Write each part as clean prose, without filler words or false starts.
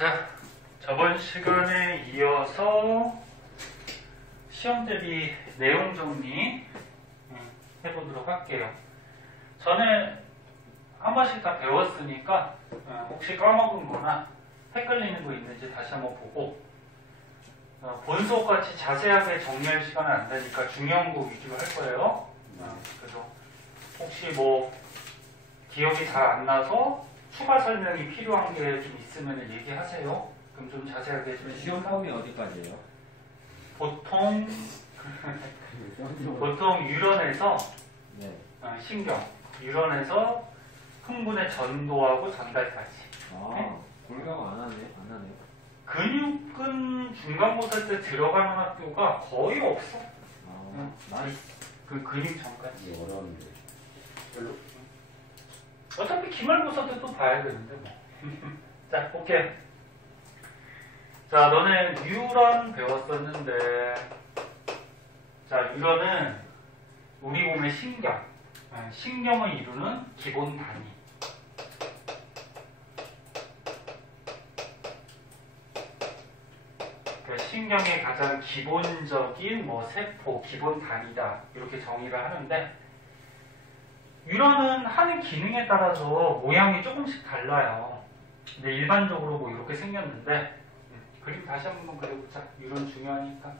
자, 저번 시간에 이어서 시험 대비 내용 정리 해보도록 할게요. 전에 한 번씩 다 배웠으니까 혹시 까먹은 거나 헷갈리는 거 있는지 다시 한번 보고 본 수업같이 자세하게 정리할 시간은 안 되니까 중요한 거 위주로 할 거예요. 그래서 혹시 뭐 기억이 잘 안 나서 추가 설명이 필요한 게 좀 있으면 얘기하세요. 그럼 좀 자세하게 해주면 시험 범위 어디까지예요? 보통 유런에서 네. 신경, 유런에서 흥분의 전도하고 전달까지. 아, 골강 안 하네요? 근육은 중간고사 때 들어가는 학교가 거의 없어. 그 근육 전까지. 어려운데. 별로. 어차피 기말고사 때 또 봐야 되는데 뭐. 자, 오케이. 자, 너네 유런 배웠었는데, 자, 유런은 우리 몸의 신경, 신경을 이루는 기본 단위. 그러니까 신경의 가장 기본적인 뭐 세포, 기본 단위다 이렇게 정의를 하는데, 유런은 하는 기능에 따라서 모양이 조금씩 달라요. 근데 일반적으로 뭐 이렇게 생겼는데, 그림 다시 한번 그려보자. 유런 중요하니까.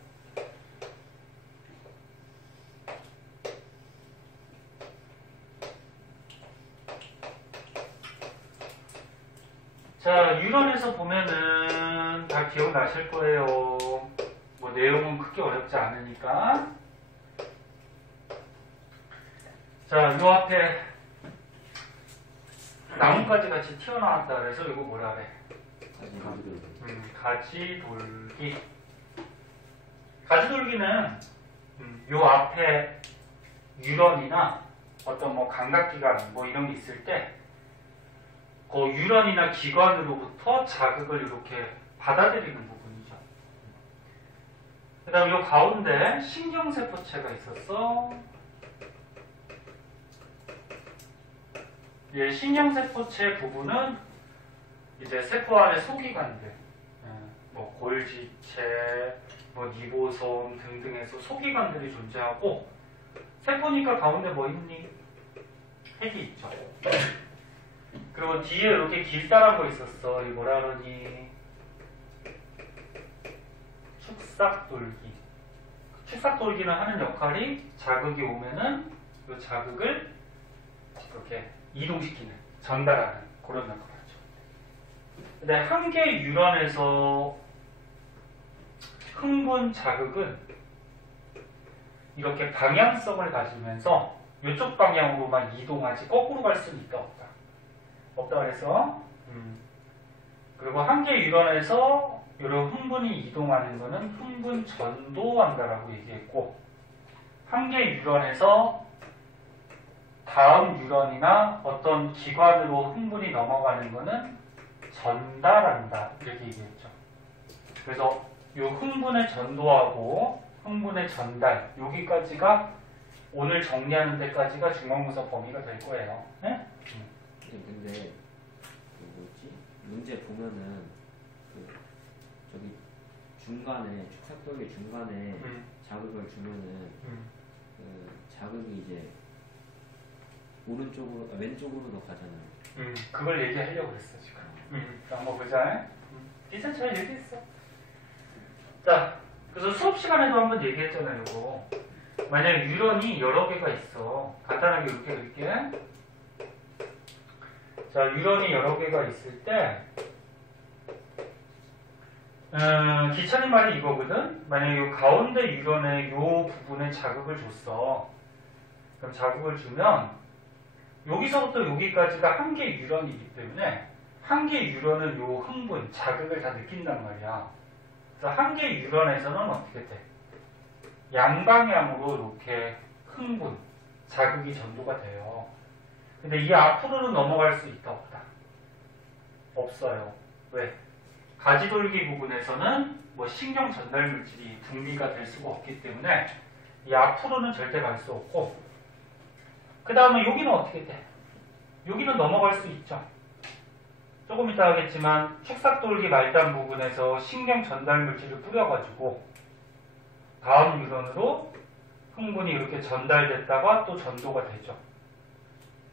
자, 유런에서 보면은 다 기억나실 거예요. 뭐 내용은 크게 어렵지 않으니까. 자, 요 앞에 나뭇가지 같이 튀어나왔다 그래서 이거 뭐라 그래? 가지돌기. 가지돌기는 요 앞에 유런이나 어떤 뭐 감각기관 뭐 이런 게 있을 때 그 유런이나 기관으로부터 자극을 이렇게 받아들이는 부분이죠. 그 다음 요 가운데 신경세포체가 있었어. 예, 신경세포체 부분은 이제 세포 안의 소기관들, 뭐 골지체, 뭐 리보솜 등등에서 소기관들이 존재하고, 세포니까 가운데 뭐 있니? 핵이 있죠. 그리고 뒤에 이렇게 길다란 거 있었어. 이 뭐라 그러니? 축삭돌기. 축삭돌기는 하는 역할이 자극이 오면은 이 자극을 이렇게 이동시키는, 전달하는 그런 역할을 하죠. 근데 한 개 유런에서 흥분 자극은 이렇게 방향성을 가지면서 이쪽 방향으로만 이동하지 거꾸로 갈 수는 있다 없다. 없다 그래서 그리고 한 개 유런에서 이런 흥분이 이동하는 거는 흥분 전도한다라고 얘기했고, 한 개 유런에서 다음 유런이나 어떤 기관으로 흥분이 넘어가는 거는 전달한다 이렇게 얘기했죠. 그래서 이 흥분의 전도하고 흥분의 전달, 여기까지가 오늘 정리하는 데까지가 중간고사 범위가 될 거예요. 네? 근데 그 뭐지? 문제 보면은 저기 중간에 축삭돌기 중간에 자극을 주면은 그 자극이 이제 왼쪽으로도 가잖아요. 그걸 얘기하려고 그랬어 지금. 한번 보자. 진짜 잘 얘기했어. 자, 그래서 수업 시간에도 한번 얘기했잖아요. 이거 만약에 유런이 여러 개가 있어. 간단하게 이렇게 그릴게. 자, 유런이 여러 개가 있을 때 기차님 말이 이거거든. 만약에 이 가운데 유런의 요 부분에 자극을 줬어. 그럼 자극을 주면 여기서부터 여기까지가 한 개 유런이기 때문에 한 개 유런은 요 흥분, 자극을 다 느낀단 말이야. 그래서 한 개 유런에서는 어떻게 돼? 양방향으로 이렇게 흥분, 자극이 전도가 돼요. 근데 이 앞으로는 넘어갈 수 있다 없다? 없어요. 왜? 가지돌기 부분에서는 뭐 신경 전달 물질이 분비가 될 수가 없기 때문에 이 앞으로는 절대 갈 수 없고, 그 다음에 여기는 어떻게 돼? 여기는 넘어갈 수 있죠. 조금 이따 하겠지만 축삭돌기 말단 부분에서 신경 전달 물질을 뿌려가지고 다음 뉴런으로 흥분이 이렇게 전달됐다가 또 전도가 되죠.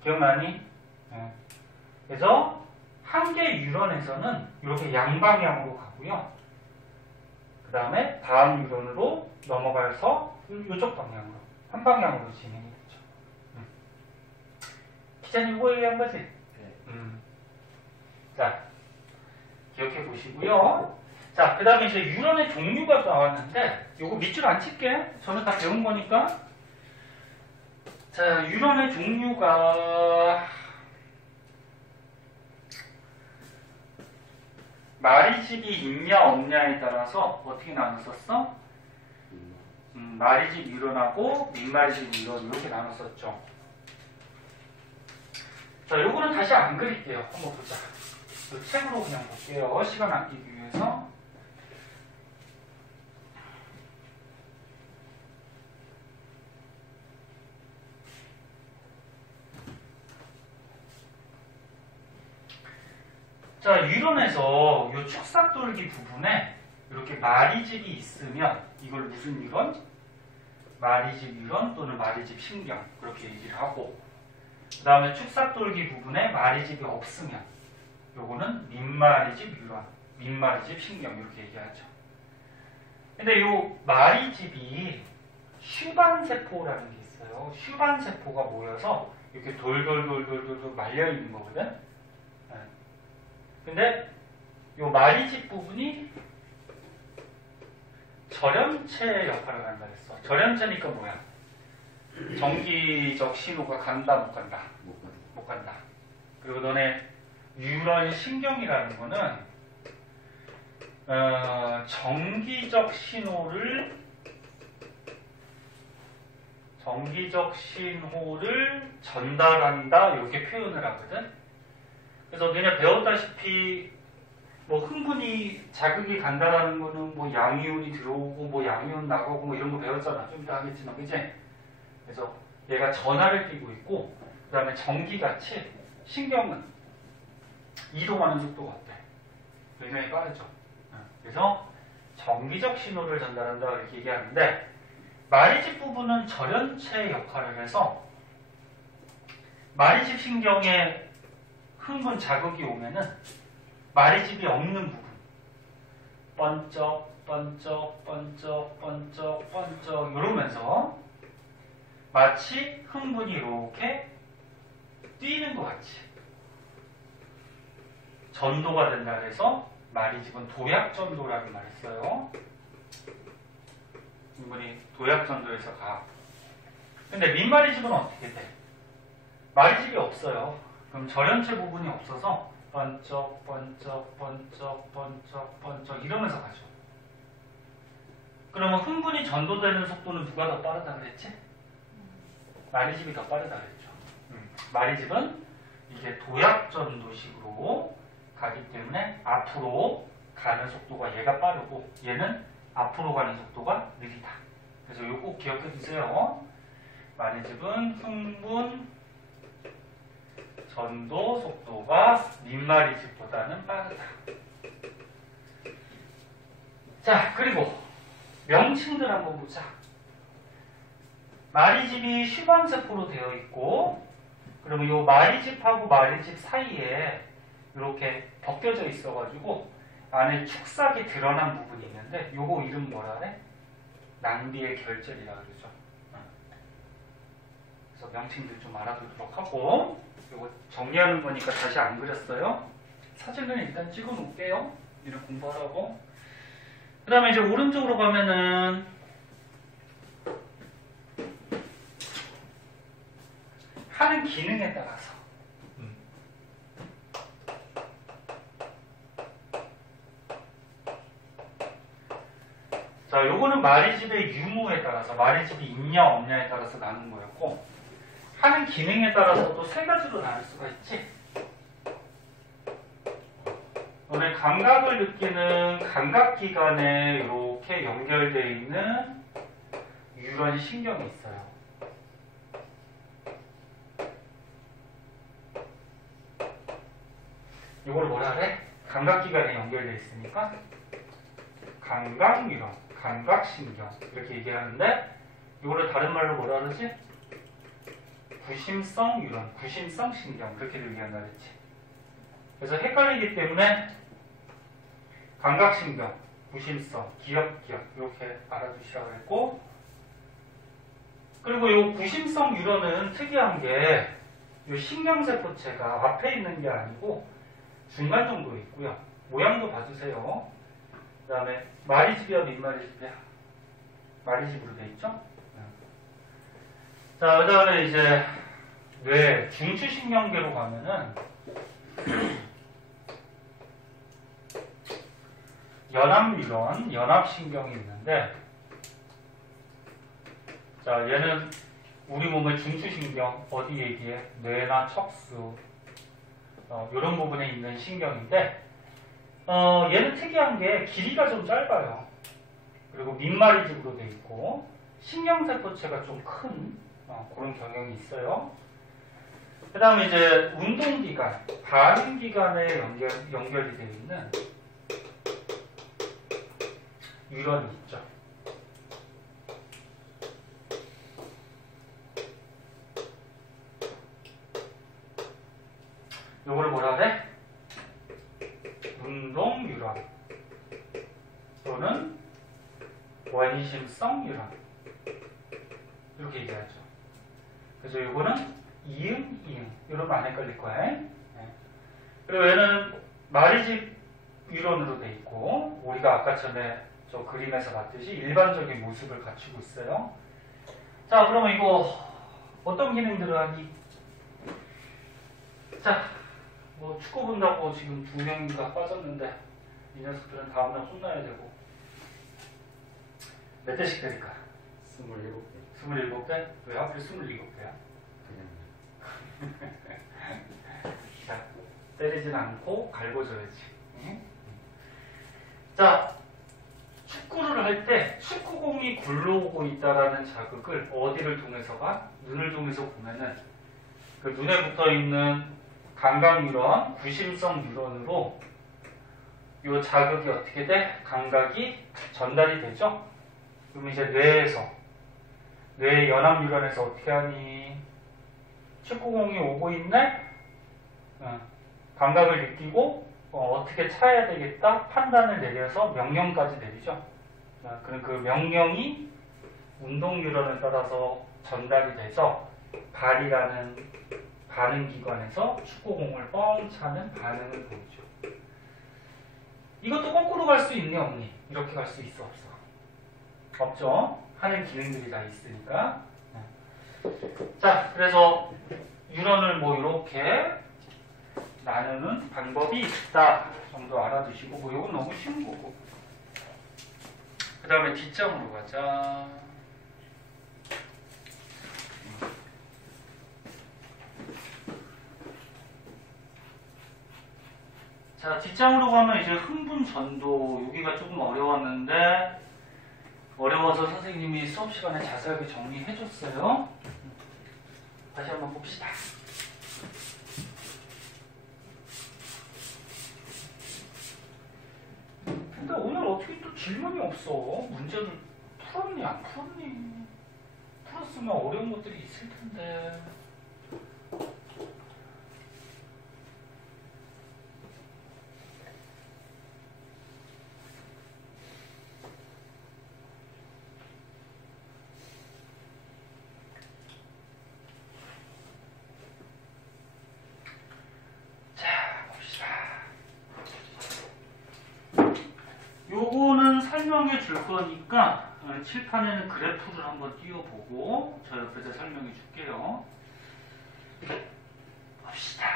기억나니? 네. 그래서 한 개 뉴런에서는 이렇게 양방향으로 가고요. 그 다음에 다음 뉴런으로 넘어가서 이쪽 방향으로, 한 방향으로 진행이 되죠. 기자님 이거 얘기한 거지? 네. 자, 기억해 보시고요. 자, 그 다음에 이제 뉴런의 종류가 나왔는데, 요거 밑줄 안 칠게. 저는 다 배운 거니까. 자, 뉴런의 종류가 마리집이 있냐 없냐에 따라서 어떻게 나눴었어? 마리집 뉴런하고 민마리집 뉴런 이렇게 나눴었죠. 자, 요거는 다시 안 그릴게요. 한번 보자. 이 책으로 그냥 볼게요. 시간 아끼기 위해서. 자, 뉴런에서 이 축삭돌기 부분에 이렇게 마리집이 있으면 이걸 무슨 뉴런? 마리집 뉴런 또는 마리집 신경 그렇게 얘기를 하고, 그 다음에 축삭돌기 부분에 마리집이 없으면 요거는 민마리집 뉴런, 민마리집 신경 이렇게 얘기하죠. 근데 요 마리집이 슈반세포라는 게 있어요. 슈반세포가 모여서 이렇게 돌돌돌돌돌 말려 있는 거거든. 근데 요 마리집 부분이 절연체 역할을 한다 그랬어. 절연체니까 뭐야? 정기적 신호가 간다 못 간다? 못 간다. 그리고 너네 뉴런 신경이라는 거는 정기적 신호를 전달한다 이렇게 표현을 하거든. 그래서 너네 배웠다시피 뭐 흥분이 자극이 간다라는 거는 뭐 양이온이 들어오고 뭐 양이온 나가고 뭐 이런 거 배웠잖아. 좀 이따 하겠지만, 그치? 그래서 얘가 전하를 띠고 있고, 그 다음에 전기같이 신경은 이동하는 속도가 어때? 굉장히 빠르죠. 그래서 정기적 신호를 전달한다 이렇게 얘기하는데, 마리집 부분은 절연체 역할을 해서 마리집 신경에 흥분 자극이 오면은 마리집이 없는 부분 번쩍 번쩍 번쩍 번쩍 번쩍 이러면서 마치 흥분이 이렇게 뛰는 것 같이 전도가 된다 해서 마리집은 도약전도라는 말을 써요. 흥분이 도약전도에서 가. 근데 민마리집은 어떻게 돼? 마리집이 없어요. 그럼 절연체 부분이 없어서 번쩍 번쩍 번쩍 번쩍 번쩍 이러면서 가죠. 그러면 흥분이 전도되는 속도는 누가 더 빠르다 그랬지? 마리집이 더 빠르다 그랬죠. 마리집은 이게 도약전도식으로 가기 때문에 앞으로 가는 속도가 얘가 빠르고 얘는 앞으로 가는 속도가 느리다. 그래서 이거 꼭 기억해 두세요. 마리집은 흥분 전도 속도가 민마리집보다는 빠르다. 자, 그리고 명칭들 한번 보자. 마리집이 슈반세포로 되어 있고, 그러면 이 마리집하고 마리집 사이에 이렇게 벗겨져 있어가지고 안에 축삭이 드러난 부분이 있는데 요거 이름 뭐라 그래? 낭비의 결절이라 그러죠. 그래서 명칭들 좀 알아두도록 하고, 이거 정리하는 거니까 다시 안 그렸어요. 사진을 일단 찍어 놓을게요. 이런 공부하라고. 그 다음에 이제 오른쪽으로 가면은 하는 기능에 따라서 자, 요거는 마리집의 유무에 따라서 마리집이 있냐 없냐에 따라서 나눈 거였고, 하는 기능에 따라서 또 세 가지로 나눌 수가 있지. 너네 감각을 느끼는 감각기관에 이렇게 연결되어 있는 유런 신경이 있어요. 이거 요걸 뭐라 그래? 감각기관에 연결되어 있으니까 감각뉴런, 감각신경 이렇게 얘기하는데 이거를 다른 말로 뭐라 그러지? 구심성 뉴런, 구심성 신경 그렇게도 얘기한다 그랬지. 그래서 헷갈리기 때문에 감각신경, 구심성, 기억 이렇게 알아두시라고 했고, 그리고 이 구심성 뉴런은 특이한 게 이 신경세포체가 앞에 있는 게 아니고 중간 정도에 있고요. 모양도 봐주세요. 그 다음에 마리집이야 민마리집이야? 마리집으로 돼 있죠? 자, 그 다음에 이제 뇌 중추신경계로 가면은 연합뉴런, 연합신경이 있는데, 자, 얘는 우리 몸의 중추신경, 어디 얘기해? 뇌나 척수, 이런 부분에 있는 신경인데, 얘는 특이한 게 길이가 좀 짧아요. 그리고 민마리집으로 돼 있고, 신경세포체가 좀 큰 그런 경향이 있어요. 그 다음에 이제 운동기관, 반응기관에 연결이 되어 있는 뉴런이 있죠. 요거를 뭐라 그래? 운동 뉴런 또는 원심성 뉴런 이렇게 얘기하죠. 그래서 요거는 이응 이러면 안 헷갈릴 거야. 네. 그리고 얘는 마리집 뉴런으로 돼 있고, 우리가 아까 전에 저 그림에서 봤듯이 일반적인 모습을 갖추고 있어요. 자, 그러면 이거 어떤 기능들을 하니? 자, 뭐 축구 본다고 지금 2명인가 빠졌는데 이 녀석들은 다음날 혼나야 되고. 몇 대씩 때릴까? 27개. 27대? 왜 하필 27대야? 자, 때리진 않고 갈궈줘야지. 응? 자, 축구를 할 때 축구공이 굴러오고 있다라는 자극을 어디를 통해서 봐? 눈을 통해서 보면은 그 눈에 붙어 있는 감각뉴런, 구심성 뉴런으로 이 자극이 어떻게 돼? 감각이 전달이 되죠? 그럼 이제 뇌에서, 뇌 연합뉴런에서 어떻게 하니? 축구공이 오고 있네? 감각을 느끼고 어떻게 차야 되겠다? 판단을 내려서 명령까지 내리죠. 그럼 그 명령이 운동뉴런에 따라서 전달이 돼서 발이라는 반응기관에서 축구공을 뻥 차는 반응을 보이죠. 이것도 거꾸로 갈 수 있니 없니? 이렇게 갈 수 있어 없어? 없죠. 하는 기능들이 다 있으니까. 자, 그래서 뉴런을 뭐 이렇게 나누는 방법이 있다 정도 알아두시고, 뭐 이건 너무 쉬운 거고. 그 다음에 뒷장으로 가자. 자, 뒷장으로 가면 이제 흥분 전도, 여기가 조금 어려웠는데, 어려워서 선생님이 수업 시간에 자세하게 정리해 줬어요. 다시 한번 봅시다. 근데 오늘 어떻게 또 질문이 없어? 문제를 풀었니 안 풀었니? 풀었으면 어려운 것들이 있을 텐데. 요거는 설명해 줄 거니까 칠판에는 그래프를 한번 띄워보고 저 옆에다 설명해 줄게요. 봅시다.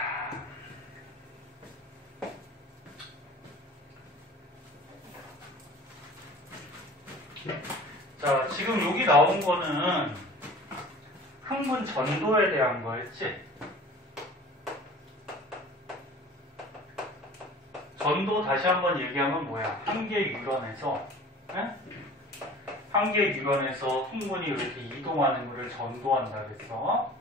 자, 지금 여기 나온 거는 흥분 전도에 대한 거였지? 전도 다시 한번 얘기하면 뭐야? 한계 뉴런에서 한계 뉴런에서 흥분이 이렇게 이동하는 것을 전도한다 그랬어.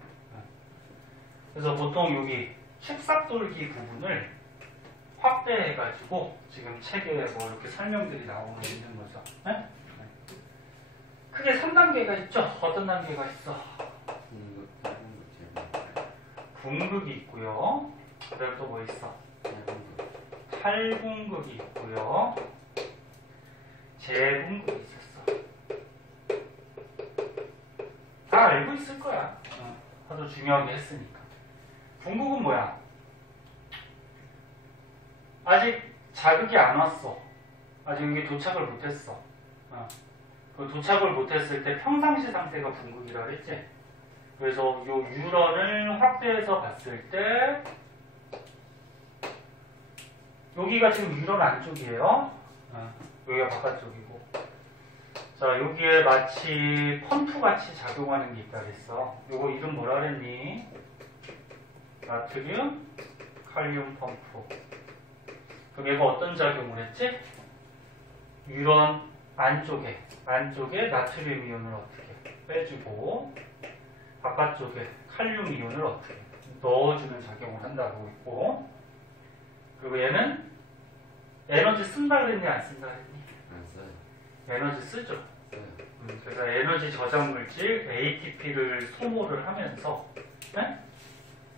그래서 보통 여기 축삭돌기 부분을 확대해가지고 지금 책에 뭐 이렇게 설명들이 나오고 있는 거죠. 네? 네. 크게 3단계가 있죠. 어떤 단계가 있어? 궁극이 있고요. 그다음 또 뭐 있어? 탈궁극이 있고요. 재궁극이 있었어. 다 알고 있을 거야. 하도 중요하게 했으니까. 궁극은 뭐야? 아직 자극이 안 왔어. 아직 여기 도착을 못했어. 그 도착을 못했을 때 평상시 상태가 궁극이라고 했지. 그래서 이 유런을 확대해서 봤을 때 여기가 지금 유런 안쪽이에요. 여기가 바깥쪽이고. 자, 여기에 마치 펌프같이 작용하는 게 있다 그랬어. 요거 이름 뭐라 그랬니? 나트륨, 칼륨 펌프. 그럼 얘가 어떤 작용을 했지? 유런 안쪽에 나트륨 이온을 어떻게 빼주고 바깥쪽에 칼륨 이온을 어떻게 넣어주는 작용을 한다고 있고, 그리고 얘는 에너지 쓴다 그랬니 안 쓴다 그랬니? 안 써요. 에너지 쓰죠. 써요. 그래서 에너지 저장 물질 ATP를 소모를 하면서 네?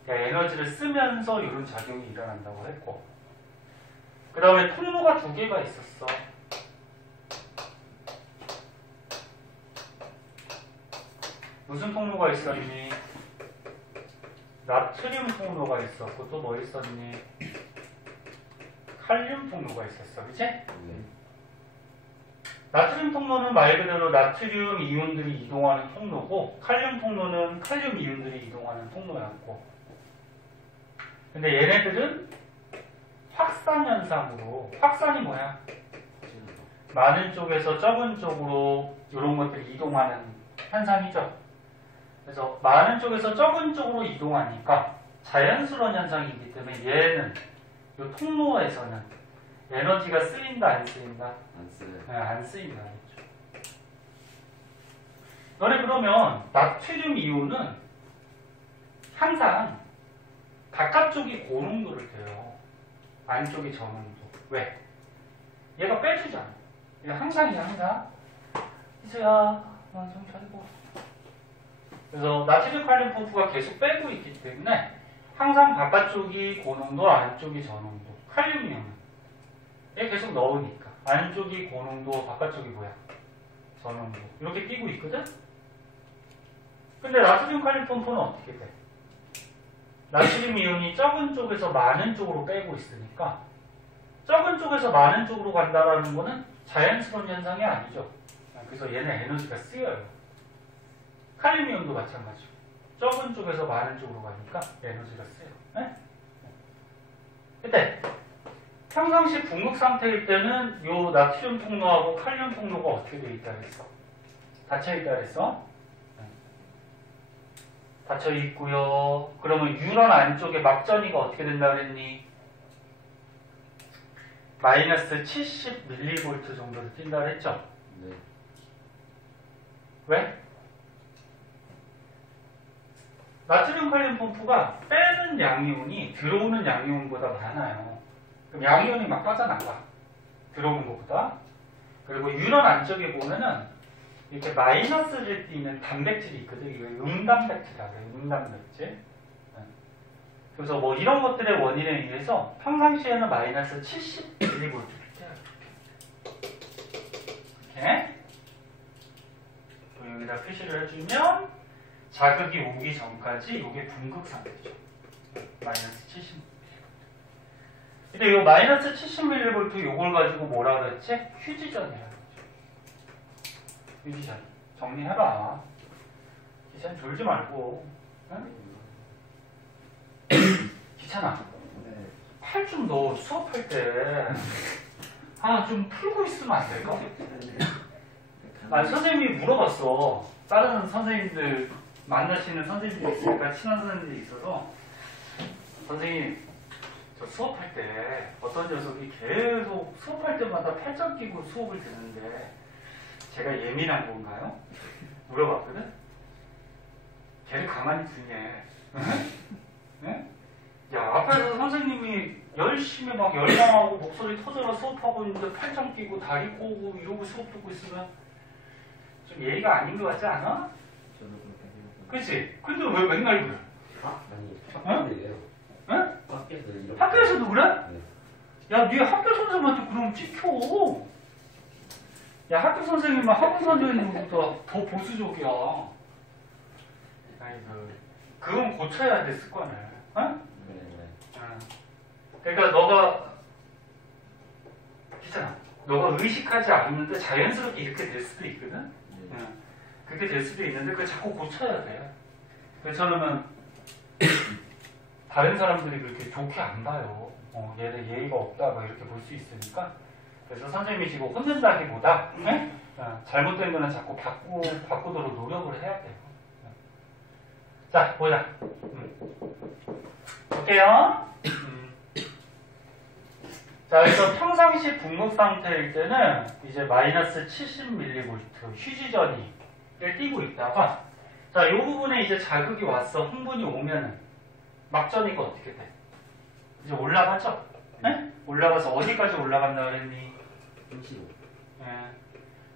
에너지를 쓰면서 이런 작용이 일어난다고 했고, 그 다음에 통로가 2개가 있었어. 무슨 통로가 있었니? 나트륨 통로가 있었고, 또 뭐 있었니? 칼륨 통로가 있었어. 그치? 네. 나트륨 통로는 말 그대로 나트륨 이온들이 이동하는 통로고, 칼륨 통로는 칼륨 이온들이 이동하는 통로였고, 근데 얘네들은 확산 현상으로, 확산이 뭐야? 많은 쪽에서 적은 쪽으로 이런 것들이 이동하는 현상이죠. 그래서 많은 쪽에서 적은 쪽으로 이동하니까 자연스러운 현상이기 때문에 얘는 이 통로에서는 에너지가 쓰인다 안 쓰인다? 안 써요. 네, 안 쓰인다 했죠. 너네 그러면 나트륨 이온은 항상 바깥쪽이 고농도를 돼요. 안쪽이 저농도. 왜? 얘가 빼주잖아. 얘가 항상이야, 항상. 이제야, 좀 차리고. 그래서 나트륨 칼륨 펌프가 계속 빼고 있기 때문에 항상 바깥쪽이 고농도, 안쪽이 저농도. 칼륨 이온은 얘 계속 넣으니까 안쪽이 고농도, 바깥쪽이 뭐야? 저농도. 이렇게 끼고 있거든? 근데 나트륨 칼륨 펌프는 어떻게 돼? 나트륨 이온이 적은 쪽에서 많은 쪽으로 빼고 있으니까 적은 쪽에서 많은 쪽으로 간다라는 거는 자연스러운 현상이 아니죠. 그래서 얘는 에너지가 쓰여요. 칼륨 이온도 마찬가지고 적은 쪽에서 많은 쪽으로 가니까 에너지가 쓰여요. 네? 근데 평상시 궁극 상태일 때는 요 나트륨 통로하고 칼륨 통로가 어떻게 되어 있다 그랬어? 닫혀 있다 그랬어? 닫혀 있고요. 그러면 유런 안쪽에 막전이가 어떻게 된다 그랬니? 마이너스 70mV 정도를 뛴다 그랬죠? 네. 왜? 나트륨 칼륨 펌프가 빼는 양이온이 들어오는 양이온보다 많아요. 그럼 양이온이 막 빠져나가. 들어오는 것보다. 그리고 유런 안쪽에 보면은 이렇게 마이너스를 띠는 단백질이 있거든. 이거 음단백질이라고 해요. 음단백질. 그래서 뭐 이런 것들의 원인에 의해서 평상시에는 마이너스 70mV를 띄어요. 이렇게. 여기다 표시를 해주면 자극이 오기 전까지 이게 궁극 상태죠. 마이너스 70mV. 근데 이 마이너스 70mV 요걸 가지고 뭐라 그랬지? 휴지전이라고 하죠. 휴지전. 정리해봐. 기찬 졸지 말고. 응? 귀찮아. 네. 팔 좀 너 수업할 때 좀 풀고 있으면 안 될까? 선생님이 물어봤어. 다른 선생님들 만나시는 선생님들이 있으니까 친한 선생님들이 있어서 선생님 저 수업할 때 어떤 녀석이 계속 수업할 때마다 팔짱 끼고 수업을 듣는데 제가 예민한 건가요? 물어봤거든? 걔를 가만히 두냐. 네? 야, 앞에서 선생님이 열심히 막 열망하고 목소리 터져라 수업하고 있는데 팔짱 끼고 다리 꼬고 이러고 수업 듣고 있으면 좀 예의가 아닌 것 같지 않아? 저도 그렇게 생각합니다. 그치? 근데 왜 맨날 그래? 아니, 학교에서요. 응? 학교에서 이렇게. 학교에서도 그래? 네. 야, 네 학교 선생님한테 그러면 찍혀. 야, 학교 선생님은 학교 선생님보다 더 보수적이야. 아니, 그건 고쳐야 돼, 습관을. 응? 네, 네. 응. 그러니까 너가, 괜찮아. 너가 의식하지 않는데 자연스럽게 이렇게 될 수도 있거든? 네. 응. 그렇게 될 수도 있는데 그걸 자꾸 고쳐야 돼. 그렇잖아면 다른 사람들이 그렇게 좋게 안 봐요. 얘는 예의가 없다, 막 이렇게 볼 수 있으니까. 그래서 선생님이 지금 혼낸다기보다, 네? 잘못된 거는 자꾸 바꾸도록 노력을 해야 돼요. 자, 보자. 볼게요. 자, 그래서 평상시 분목 상태일 때는 이제 마이너스 70mV 휴지전이를 띄고 있다가, 자, 이 부분에 이제 자극이 왔어. 흥분이 오면은 막전이가 어떻게 돼? 이제 올라가죠? 네? 올라가서 어디까지 올라간다 그랬니? 35.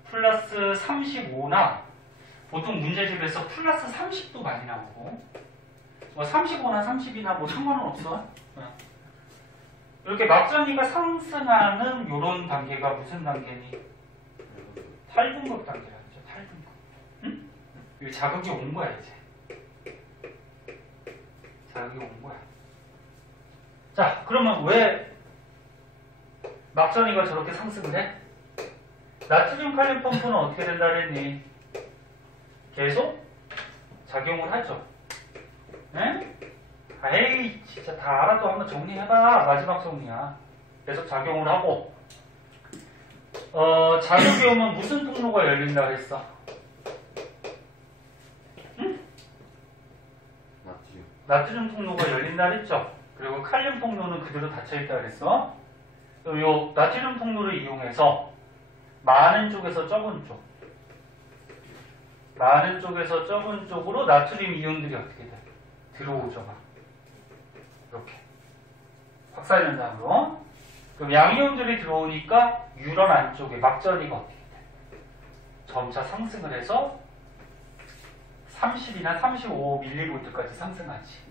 플러스 35나 보통 문제집에서 플러스 30도 많이 나오고 뭐 35나 30이나 뭐 상관은 없어. 이렇게 막전이가 상승하는 요런 단계가 무슨 단계니? 탈분급 단계라죠. 탈분급. 응? 이 자극이 온 거야 이제. 자극이 온 거야. 자, 그러면 왜 막전이가 저렇게 상승을 해? 나트륨 칼륨 펌프는 어떻게 된다 그랬니? 계속 작용을 하죠. 네? 에이, 진짜 다 알아도 한번 정리해봐. 마지막 정리야. 계속 작용을 하고, 자극이 오면 무슨 통로가 열린다 그랬어? 응? 나트륨. 나트륨 통로가 열린다 그랬죠? 그리고 칼륨 통로는 그대로 닫혀있다 그랬어. 그럼 요 나트륨 통로를 이용해서 많은 쪽에서 적은 쪽, 많은 쪽에서 적은 쪽으로 나트륨 이온들이 어떻게 돼? 들어오죠. 막. 이렇게 확산현상으로. 그럼 양이온들이 들어오니까 유런 안쪽에 막전이가 어떻게 돼? 점차 상승을 해서 30이나 35mV까지 상승하지.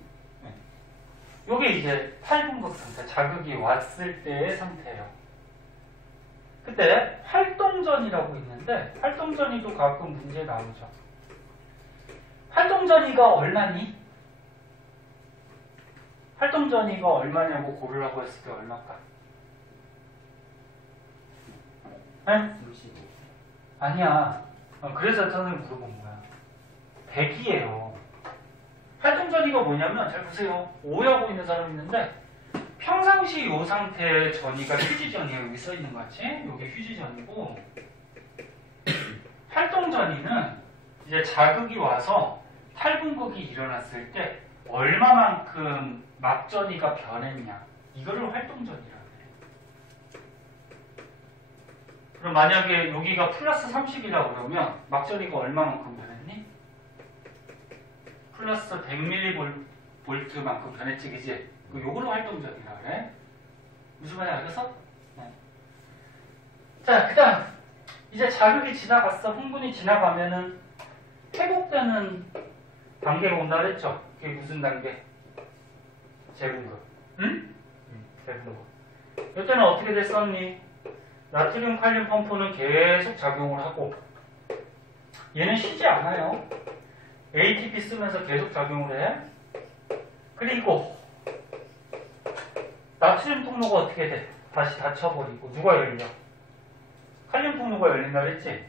요게 이제 탈분급 상태, 자극이 왔을 때의 상태예요. 그때 활동전이라고 있는데 활동전이도 가끔 문제에 나오죠. 활동전이가 얼마니? 활동전이가 얼마냐고 고르라고 했을 때 얼마일까? 네? 35. 아니야. 그래서 선생님 물어본 거야. 100이에요. 활동전이가 뭐냐면 잘 보세요. 오해하고 있는 사람이 있는데 평상시 이 상태의 전이가 휴지전이에요. 여기 써있는 거 같이. 이게 휴지전이고 활동전이는 이제 자극이 와서 탈분극이 일어났을 때 얼마만큼 막전이가 변했냐. 이거를 활동전이라고 해요. 그럼 만약에 여기가 플러스 30이라고 그러면 막전이가 얼마만큼 변했니? 플러스 100mV만큼 변했지, 그지? 요걸로 활동전이라 그래. 무슨 말인지 알겠어? 네. 자, 그 다음. 이제 자극이 지나갔어. 흥분이 지나가면은 회복되는 단계가 온다 그랬죠? 그게 무슨 단계? 재분급. 응? 재분급. 이때는 어떻게 됐었니? 나트륨 칼륨 펌프는 계속 작용을 하고 얘는 쉬지 않아요. ATP 쓰면서 계속 작용을 해. 그리고 나트륨 통로가 어떻게 돼? 다시 닫혀버리고 누가 열려? 칼륨 통로가 열린다 그랬지?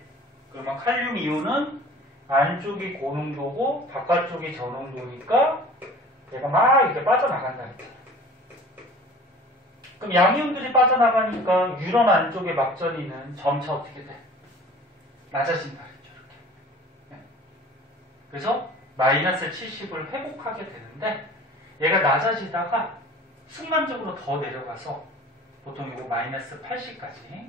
그러면 칼륨 이온은 안쪽이 고농도고 바깥쪽이 저농도니까 얘가 막 이렇게 빠져나간다 그랬지. 그럼 양이온들이 빠져나가니까 유런 안쪽의 막전이는 점차 어떻게 돼? 낮아진다 그랬죠. 이렇게. 네. 그래서 마이너스 70을 회복하게 되는데 얘가 낮아지다가 순간적으로 더 내려가서 보통 이거 마이너스 80까지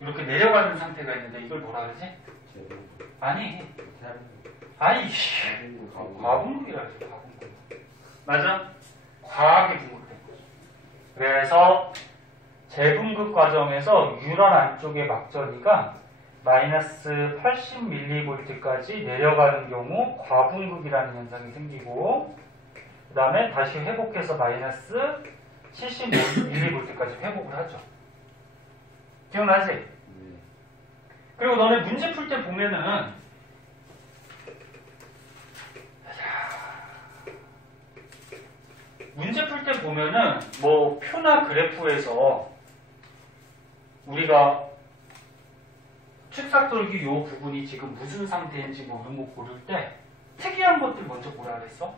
이렇게 내려가는 상태가 있는데 이걸 뭐라 그러지? 재분급. 아니, 탈분급. 아이씨, 재분급. 과분급이라 그러지. 과분급. 맞아? 과하게 분급된 거죠. 그래서 재분급 과정에서 유런 안쪽의 막전이가 마이너스 80mV까지 내려가는 경우 과분급이라는 현상이 생기고 그 다음에 다시 회복해서 마이너스 75mV까지 회복을 하죠. 기억나지? 네. 그리고 너네 문제 풀 때 보면은 문제 풀 때 보면은 뭐 표나 그래프에서 우리가 축삭돌기 요 부분이 지금 무슨 상태인지 뭐 이런 거 고를 때 특이한 것들 먼저 보라 그랬어.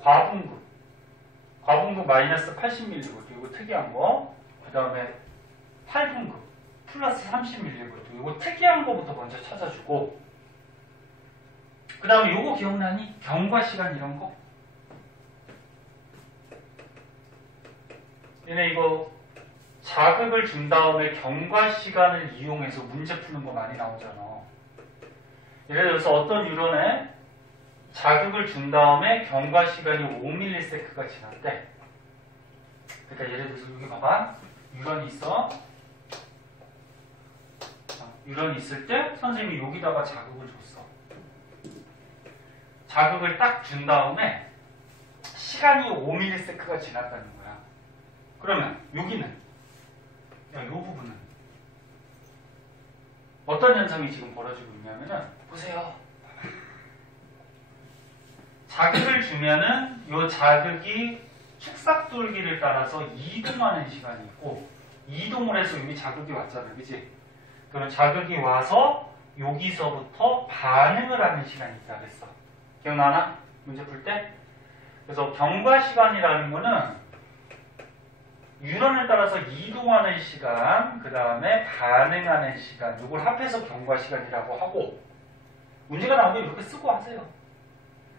과분급 마이너스 80mV 이거 특이한 거. 그 다음에 8분급 플러스 30mV 이거 특이한 거부터 먼저 찾아주고 그 다음에 요거 기억나니? 경과 시간 이런 거. 얘네 이거 자극을 준 다음에 경과 시간을 이용해서 문제 푸는 거 많이 나오잖아. 예를 들어서 어떤 유런에 자극을 준 다음에 경과 시간이 5ms가 지났대. 그러니까 예를 들어서 여기 봐봐. 유런이 있어. 유런이 있을 때 선생님이 여기다가 자극을 줬어. 자극을 딱 준 다음에 시간이 5ms가 지났다는 거야. 그러면 여기는 이 부분은 어떤 현상이 지금 벌어지고 있냐면은 보세요. 자극을 주면은 이 자극이 축삭돌기를 따라서 이동하는 시간이 있고 이동을 해서 여기 자극이 왔잖아, 그치? 그러면 자극이 와서 여기서부터 반응을 하는 시간이 있다 그랬어. 기억나나? 문제 풀 때? 그래서 경과 시간이라는 거는 유런을 따라서 이동하는 시간, 그 다음에 반응하는 시간, 이걸 합해서 경과 시간이라고 하고 문제가 나오면 이렇게 쓰고 하세요.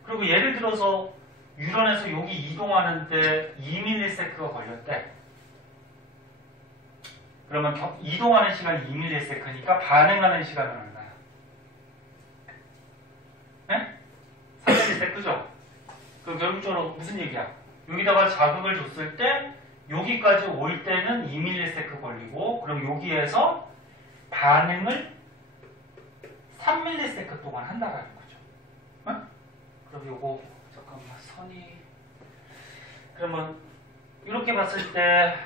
그리고 예를 들어서 유런에서 여기 이동하는데 2ms가 걸렸대. 그러면 이동하는 시간이 2ms니까 반응하는 시간은 얼마야? 네? 3ms죠? 그럼 결국적으로 무슨 얘기야? 여기다가 자극을 줬을 때 여기까지 올 때는 2ms 걸리고 그럼 여기에서 반응을 3ms 동안 한다는 거죠. 어? 그럼 요거 잠깐만 선이 그러면 이렇게 봤을 때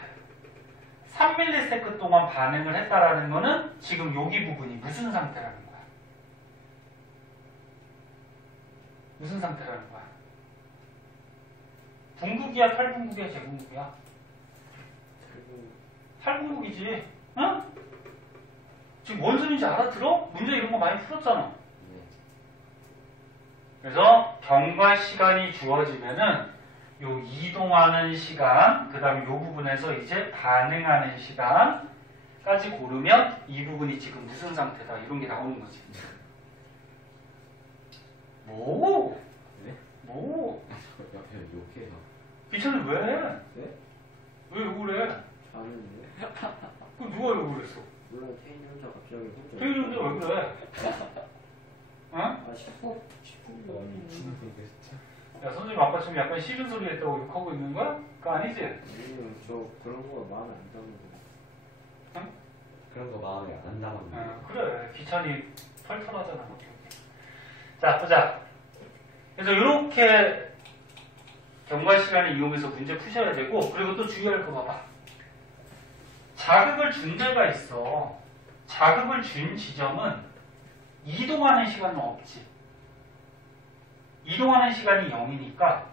3ms 동안 반응을 했다라는 거는 지금 여기 부분이 무슨 상태라는 거야? 무슨 상태라는 거야? 분극이야, 탈분극이야, 재분극이야? 8분극이지. 응? 지금 뭔 소리인지 알아들어? 문제 이런 거 많이 풀었잖아. 네. 그래서 경과 시간이 주어지면은 요 이동하는 시간, 그 다음에 요 부분에서 이제 반응하는 시간까지 고르면 이 부분이 지금 무슨 상태다 이런 게 나오는 거지. 뭐? 네? 뭐? 옆에 욕해요. 귀찮은 왜 해? 네? 왜 욕을 해? 아는데. 그 누가 욕을 했어? 몰라 태인 혼자 갑자기 혼자. 태균이 혼자 왜 그래? 어? 아 10분 진짜. 야, 선생님 아까 지금 약간 싫은 소리 했다고 욕하고 있는 거야? 그거 아니지? 아니요 저 그런 거 마음에 안 담는 거. 응? 그런 거 마음에 안 담는 거. 그래. 귀찮이 털털하잖아. 자, 보자. 그래서 이렇게 경과 시간을 이용해서 문제 푸셔야 되고, 그리고 또 주의할 거 봐봐. 자극을 준 데가 있어. 자극을 준 지점은 이동하는 시간은 없지. 이동하는 시간이 0이니까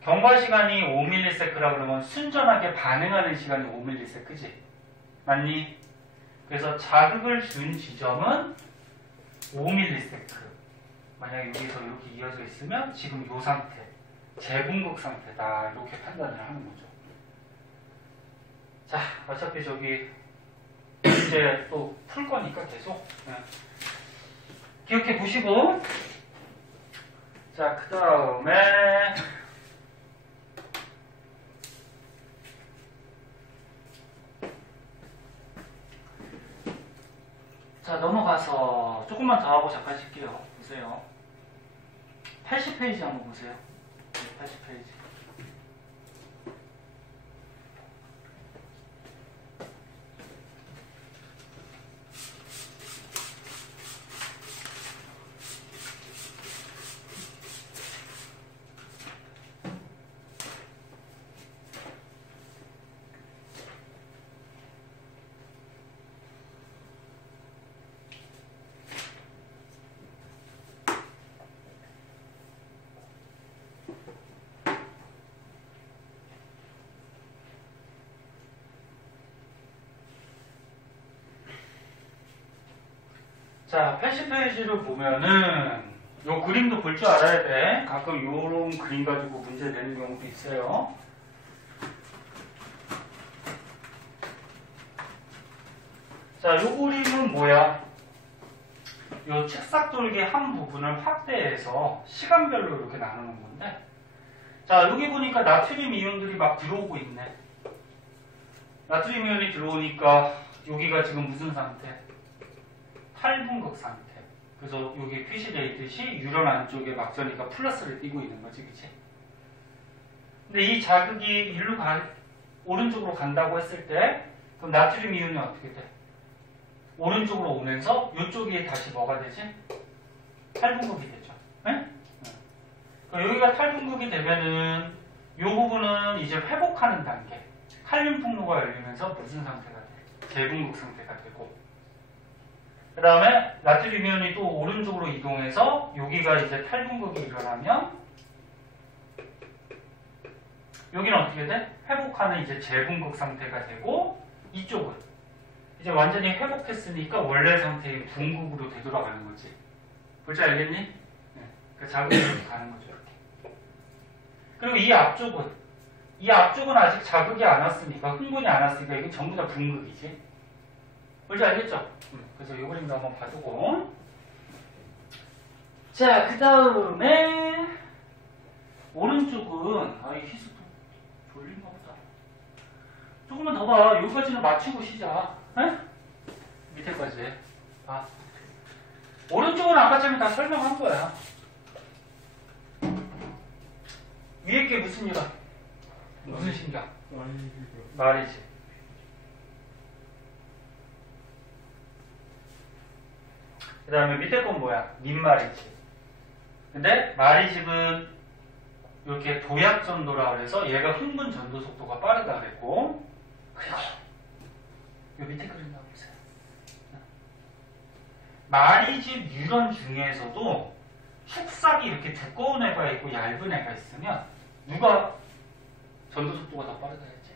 경과 시간이 5ms라 그러면 순전하게 반응하는 시간이 5ms지. 맞니? 그래서 자극을 준 지점은 5ms. 만약에 여기서 이렇게 이어져 있으면 지금 이 상태, 재분극 상태다. 이렇게 판단을 하는 거죠. 자, 어차피 저기 이제 또 풀 거니까 계속 기억해 보시고, 자, 그 다음에 자, 넘어가서 조금만 더 하고 잠깐 쉴게요. 보세요. 80페이지 한번 보세요. 80페이지. 자, 80페이지를 보면은 요 그림도 볼 줄 알아야 돼. 가끔 요런 그림 가지고 문제 내는 경우도 있어요. 자, 요 그림은 뭐야? 요 책삭돌기 한 부분을 확대해서 시간별로 이렇게 나누는 건데, 자, 여기 보니까 나트륨 이온들이 막 들어오고 있네. 나트륨 이온이 들어오니까 여기가 지금 무슨 상태? 탈분극 상태. 그래서 여기 표시되어 있듯이 유런 안쪽에 막저니까 플러스를 띄고 있는 거지, 그치? 근데 이 자극이 오른쪽으로 간다고 했을 때, 그럼 나트륨 이온이 어떻게 돼? 오른쪽으로 오면서 이쪽이 다시 뭐가 되지? 탈분극이 되죠. 네? 여기가 탈분극이 되면은 이 부분은 이제 회복하는 단계. 칼륨 통로가 열리면서 무슨 상태가 돼? 재분극 상태가 되고, 그 다음에 나트륨 이온이 또 오른쪽으로 이동해서 여기가 이제 탈분극이 일어나면 여기는 어떻게 돼? 회복하는 이제 재분극 상태가 되고, 이쪽은 이제 완전히 회복했으니까 원래 상태의 분극으로 되돌아가는 거지. 볼지 알겠니? 네. 그 자극이 이렇게 가는 거죠. 이렇게. 그리고 이 앞쪽은 아직 자극이 안 왔으니까, 흥분이 안 왔으니까 이건 전부 다 분극이지. 볼지 알겠죠? 그래서 이 그림도 한번 봐두고. 자, 그 다음에 오른쪽은 이 히스토 졸린가 보다. 조금만 더 봐. 여기까지는 맞추고 시작. 에? 밑에까지. 오른쪽은 아까처럼 다 설명한 거야. 위에 게 무슨 일이야? 무슨 신경? 말이지. 그 다음에 밑에 건 뭐야? 민말이지. 근데 말이집은 이렇게 도약 전도라 그래서 얘가 흥분 전도 속도가 빠르다 그랬고, 그리고 요 밑에 그림 나오세요. 마리집 유런 중에서도 축삭이 이렇게 두꺼운 애가 있고 얇은 애가 있으면 누가 전도 속도가 더 빠르다 했지?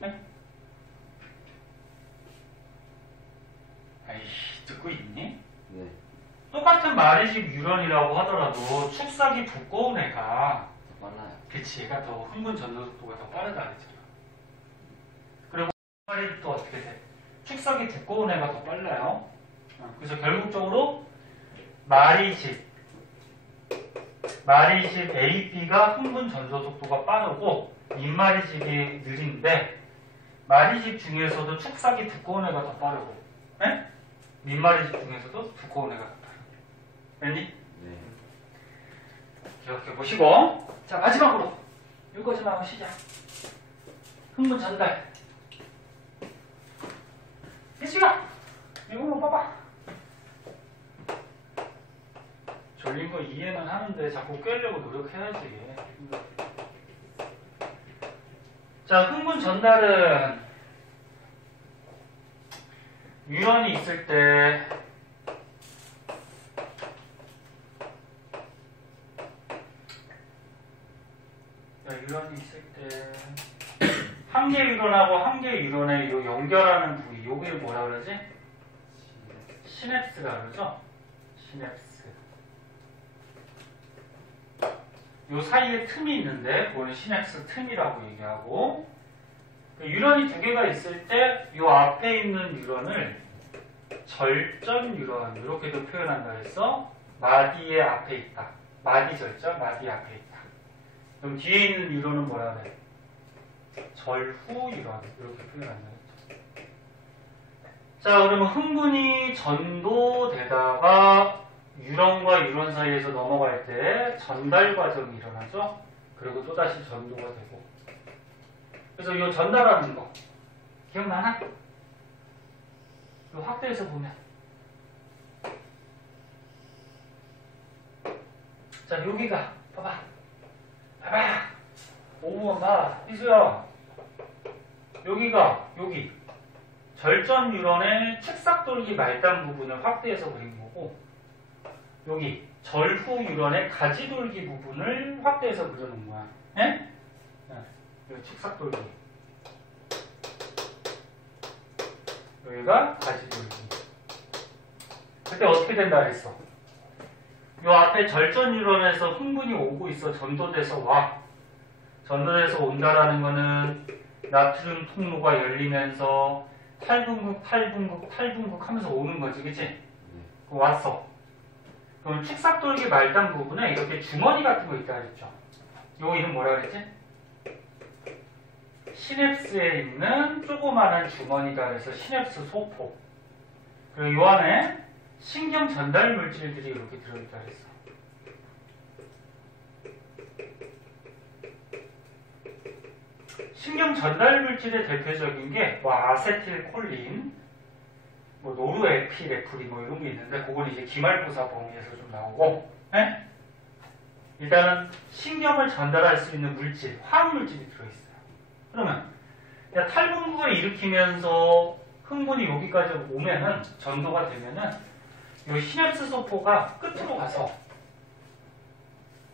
네? 아이씨, 듣고 있니? 네. 똑같은 마리집 유런이라고 하더라도 축삭이 두꺼운 애가 더 빨라요. 그치, 얘가 더 흥분 전도 속도가 더 빠르다 그랬잖아. 그리고 말이 또 어떻게 돼? 축삭이 두꺼운 애가 더 빨라요. 그래서 결국적으로 마리집 AB가 흥분 전도 속도가 빠르고 민마리집이 느린데, 마리집 중에서도 축삭이 두꺼운 애가 더 빠르고, 네? 민마리집 중에서도 두꺼운 애가 더 빠르고. 됐니? 네. 기억해 보시고, 자, 마지막으로 여기까지만 하고 시작. 흥분 전달. 희지가 이거만 봐봐. 졸린 거 이해는 하는데 자꾸 깨려고 노력해야지. 자, 흥분 전달은 유런이 있을 때 한계 유런하고 한계 유런의 요 연결하는 부위, 요게 뭐라 그러지? 시냅스가 그러죠? 시냅스. 요 사이에 틈이 있는데 그거는 시냅스 틈이라고 얘기하고, 유런이 두 개가 있을 때 요 앞에 있는 유런을 절전 유런 이렇게도 표현한다 해서 마디의 앞에 있다. 마디 절전, 마디 앞에 있다. 그럼 뒤에 있는 유런은 뭐라 그래? 절후 유런 이렇게 표현한다 했죠. 자, 그러면 흥분이 전도되다가 유런과 유런 사이에서 넘어갈 때 전달 과정이 일어나죠. 그리고 또다시 전도가 되고. 그래서 이 전달하는 거 기억나나? 이 확대해서 보면, 자, 여기가 봐봐 5번 봐. 희수야, 여기 절전 유런의 책삭돌기 말단 부분을 확대해서 그린 거고, 여기 절후 유런의 가지돌기 부분을 확대해서 그려놓은 거야. 예? 여기 책삭돌기, 여기가 가지돌기. 그때 어떻게 된다 그랬어? 요 앞에 절전 유런에서 흥분이 오고 있어. 전도돼서 와. 전도돼서 온다라는 거는 나트륨 통로가 열리면서 탈분극 하면서 오는 거지, 그치? 왔어. 그럼 축삭돌기 말단 부분에 이렇게 주머니 같은 거 있다 그랬죠? 요 이름 뭐라 그랬지? 시냅스에 있는 조그마한 주머니다 그래서 시냅스 소포. 그리고 요 안에 신경 전달 물질들이 이렇게 들어있다 그랬어. 신경 전달 물질의 대표적인 게 뭐 아세틸콜린, 뭐 노르에피네프린 뭐 이런 게 있는데 그건 이제 기말부사 범위에서 좀 나오고, 에? 일단은 신경을 전달할 수 있는 물질, 화학 물질이 들어있어요. 그러면 탈분극을 일으키면서 흥분이 여기까지 오면은 전도가 되면은 이 시냅스 소포가 끝으로 가서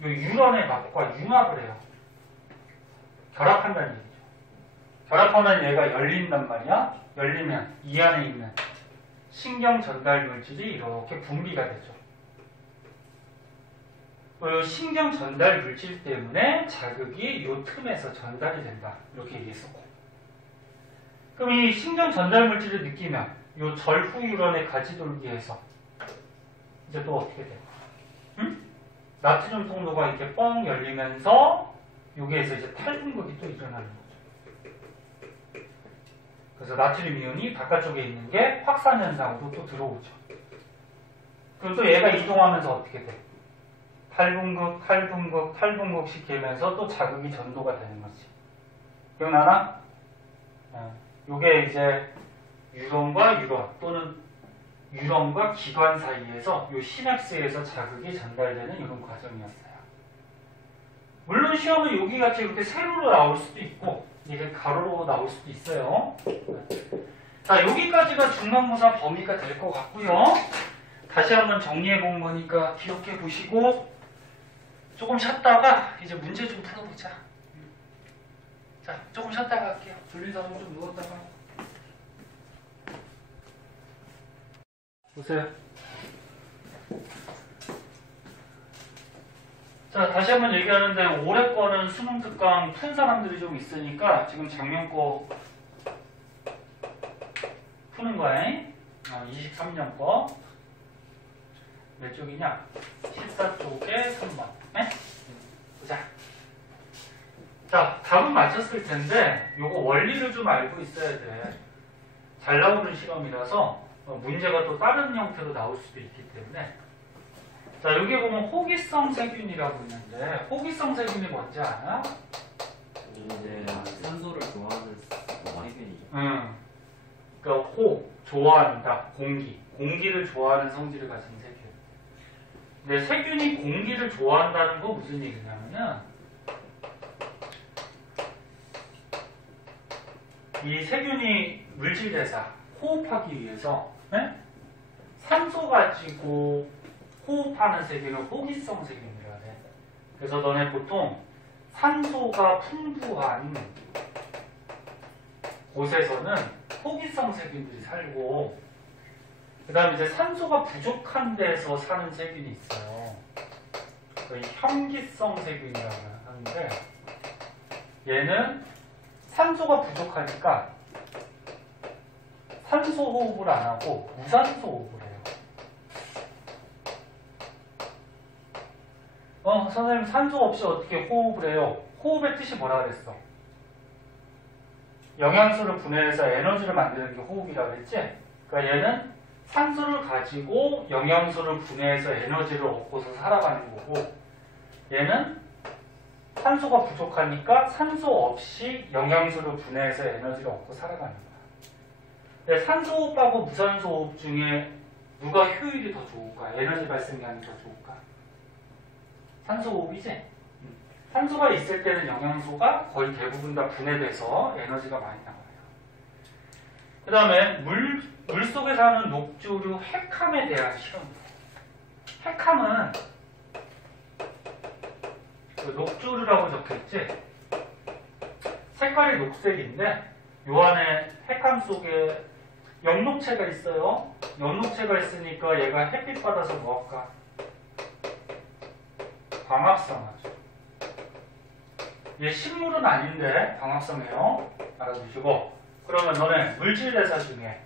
이 유런의 막과 융합을 해요. 결합한다는 얘기죠. 결합하면 얘가 열린단 말이야. 열리면 이 안에 있는 신경 전달 물질이 이렇게 분비가 되죠. 그 신경 전달 물질 때문에 자극이 이 틈에서 전달이 된다. 이렇게 얘기했었고. 그럼 이 신경 전달 물질을 느끼면 이 절후 유런의 가지돌기에서 이제 또 어떻게 돼요? 응? 나트륨 통로가 이렇게 뻥 열리면서 여기에서 이제 탈분극이 또 일어나는 거죠. 그래서 나트륨 이온이 바깥쪽에 있는 게 확산 현상으로 또 들어오죠. 그럼 또 얘가 이동하면서 어떻게 돼? 탈분극 시키면서 또 자극이 전도가 되는 거지. 기억나나? 요게 이제 유런과 유런 또는 유런과 기관 사이에서 요 시냅스에서 자극이 전달되는 이런 과정이었어요. 물론 시험은 여기같이 이렇게 세로로 나올 수도 있고 이게 가로로 나올 수도 있어요. 자, 여기까지가 중간고사 범위가 될 것 같고요. 다시 한번 정리해 본 거니까 기억해 보시고 조금 쉬었다가 이제 문제 좀 풀어보자. 자, 조금 쉬었다가 할게요. 졸린 사람 좀 누웠다가. 보세요. 자, 다시 한번 얘기하는데 올해 거는 수능 특강 푼 사람들이 좀 있으니까 지금 작년 거 푸는 거야. 23년 거. 몇 쪽이냐? 14쪽에 3번. 네? 보자. 자, 답은 맞췄을 텐데 요거 원리를 좀 알고 있어야 돼. 잘 나오는 시험이라서 문제가 또 다른 형태로 나올 수도 있기 때문에. 자, 여기 보면 호기성 세균이라고 있는데 호기성 세균이 뭔지 아나? 이제 산소를 좋아하는 세균이. 그러니까 좋아한다. 공기를 좋아하는 성질을 가진 세균. 근데 세균이 공기를 좋아한다는 건 무슨 얘기냐면은 이 세균이 물질 대사, 호흡하기 위해서 산소 가지고 호흡하는 세균을 호기성 세균이라 해. 그래서 너네 보통 산소가 풍부한 곳에서는 호기성 세균들이 살고, 그 다음에 이제 산소가 부족한 데서 사는 세균이 있어요. 이 현기성 세균이라고 하는데, 얘는 산소가 부족하니까 산소 호흡을 안 하고 무산소 호흡을 해요. 선생님 산소 없이 어떻게 호흡을 해요? 호흡의 뜻이 뭐라 그랬어? 영양소를 분해해서 에너지를 만드는 게 호흡이라고 그랬지? 그러니까 얘는 산소를 가지고 영양소를 분해해서 에너지를 얻고서 살아가는 거고, 얘는 산소가 부족하니까 산소 없이 영양소를 분해해서 에너지를 얻고 살아가는 거야. 근데 산소 호흡하고 무산소 호흡 중에 누가 효율이 더 좋을까? 에너지 발생량이 더 좋을까? 산소 호흡이지? 산소가 있을 때는 영양소가 거의 대부분 다 분해돼서 에너지가 많이 나와요. 그 다음에 물속에 사는 녹조류 핵함에 대한 실험이에요. 핵함은 그 녹조류라고 적혀있지? 색깔이 녹색인데 요 안에 핵함 속에 영록체가 있어요. 영록체가 있으니까 얘가 햇빛 받아서 뭐 할까? 광합성하죠. 얘 식물은 아닌데 광합성이에요. 알아두시고. 그러면 너네 물질 대사 중에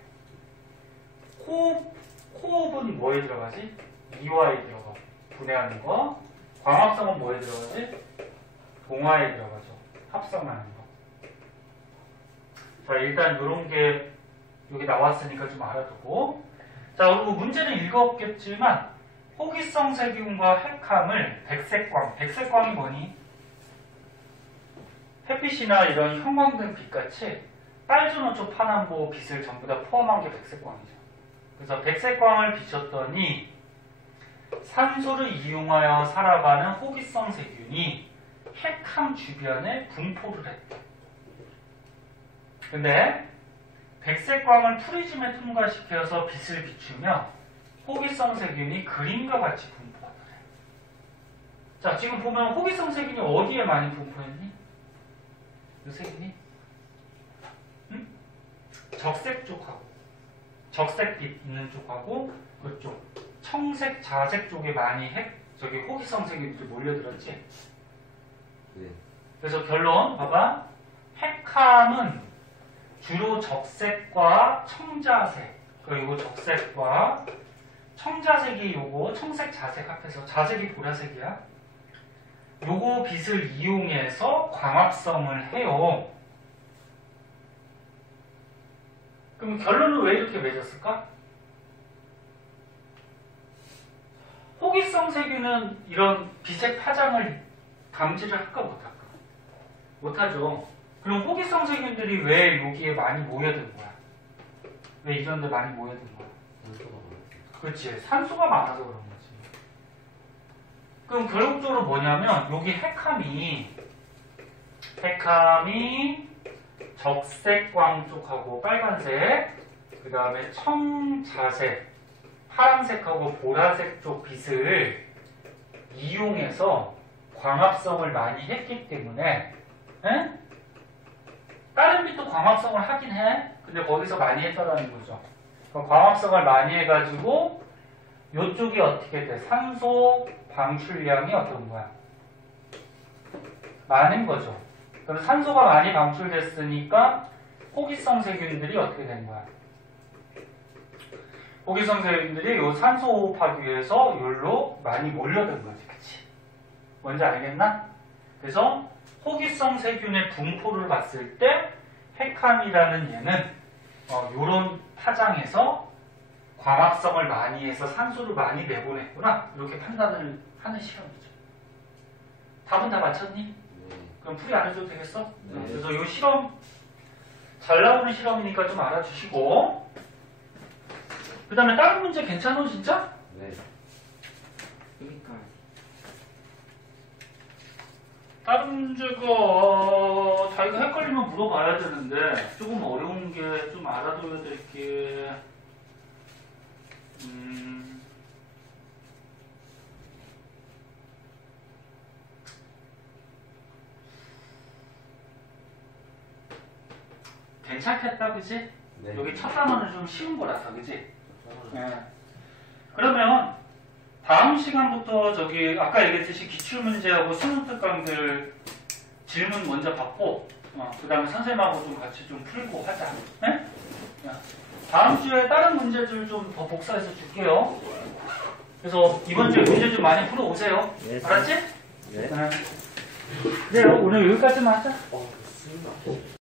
호흡은 뭐에 들어가지? 이화에 들어가고 분해하는 거. 광합성은 뭐에 들어가지? 동화에 들어가죠. 합성하는 거. 자, 일단 이런 게 여기 나왔으니까 좀 알아두고. 자, 그리고 문제는 읽었겠지만 호기성 세균과 핵함을 백색광이 뭐니? 햇빛이나 이런 형광등 빛같이 빨주노초 파남보 빛을 전부 다 포함한 게 백색광이죠. 그래서 백색광을 비췄더니 산소를 이용하여 살아가는 호기성 세균이 핵함 주변에 분포를 했대. 근데 백색광을 프리즘에 통과시켜서 빛을 비추며 호기성 세균이 그림과 같이 분포하더래. 자, 지금 보면 호기성 세균이 어디에 많이 분포했니? 이 세균이? 응? 적색 쪽하고 적색빛 있는 쪽하고 그쪽 청색, 자색 쪽에 많이 저기 호기성 세균들이 몰려들었지? 네. 그래서 결론 봐봐. 핵함은 주로 적색과 청자색, 그리고 적색과 청자색이 요거 청색, 자색 합해서 자색이 보라색이야. 요거 빛을 이용해서 광합성을 해요. 그럼 결론은 왜 이렇게 맺었을까? 호기성 세균은 이런 빛의 파장을 감지를 할까 못할까? 못하죠. 그럼 호기성 세균들이 왜 여기에 많이 모여든 거야? 왜 이런 데 많이 모여든 거야? 그렇지. 산소가 많아서 그런 거지. 그럼 결국적으로 뭐냐면 여기 핵함이 적색광 쪽하고 빨간색, 그 다음에 청자색, 파란색하고 보라색 쪽 빛을 이용해서 광합성을 많이 했기 때문에 에? 다른 빛도 광합성을 하긴 해. 근데 거기서 많이 했다라는 거죠. 그럼 광합성을 많이 해가지고 이쪽이 어떻게 돼? 산소 방출량이 어떤 거야? 많은 거죠. 그럼 산소가 많이 방출됐으니까 호기성 세균들이 어떻게 된 거야? 호기성 세균들이 요 산소 호흡하기 위해서 여기로 많이 몰려든 거지. 그치? 뭔지 알겠나? 그래서 호기성 세균의 분포를 봤을 때 핵함이라는 얘는 요런 파장에서 광합성을 많이 해서 산소를 많이 내보냈구나. 이렇게 판단을 하는 실험이죠. 답은 다 맞췄니? 네. 그럼 풀이 안 해줘도 되겠어? 네. 그래서 요 실험 잘 나오는 실험이니까 좀 알아주시고, 그 다음에 다른 문제 괜찮아 진짜? 네. 그러니까 다른 문제가 자기가 헷갈리면 물어봐야 되는데 조금 어려운 게 좀 알아둬야 될 게 괜찮겠다 그지? 네. 여기 첫 단어는 좀 쉬운 거라서 그지? 네. 그러면 다음 시간부터 저기 아까 얘기했듯이 기출문제하고 수능특강들 질문 먼저 받고 그 다음에 선생님하고 좀 같이 좀 풀고 하자. 네? 다음 주에 다른 문제들 좀 더 복사해서 줄게요. 그래서 이번 주에 문제 좀 많이 풀어오세요. 네. 알았지? 네. 네. 그래요. 오늘 여기까지만 하자. 좋습니다.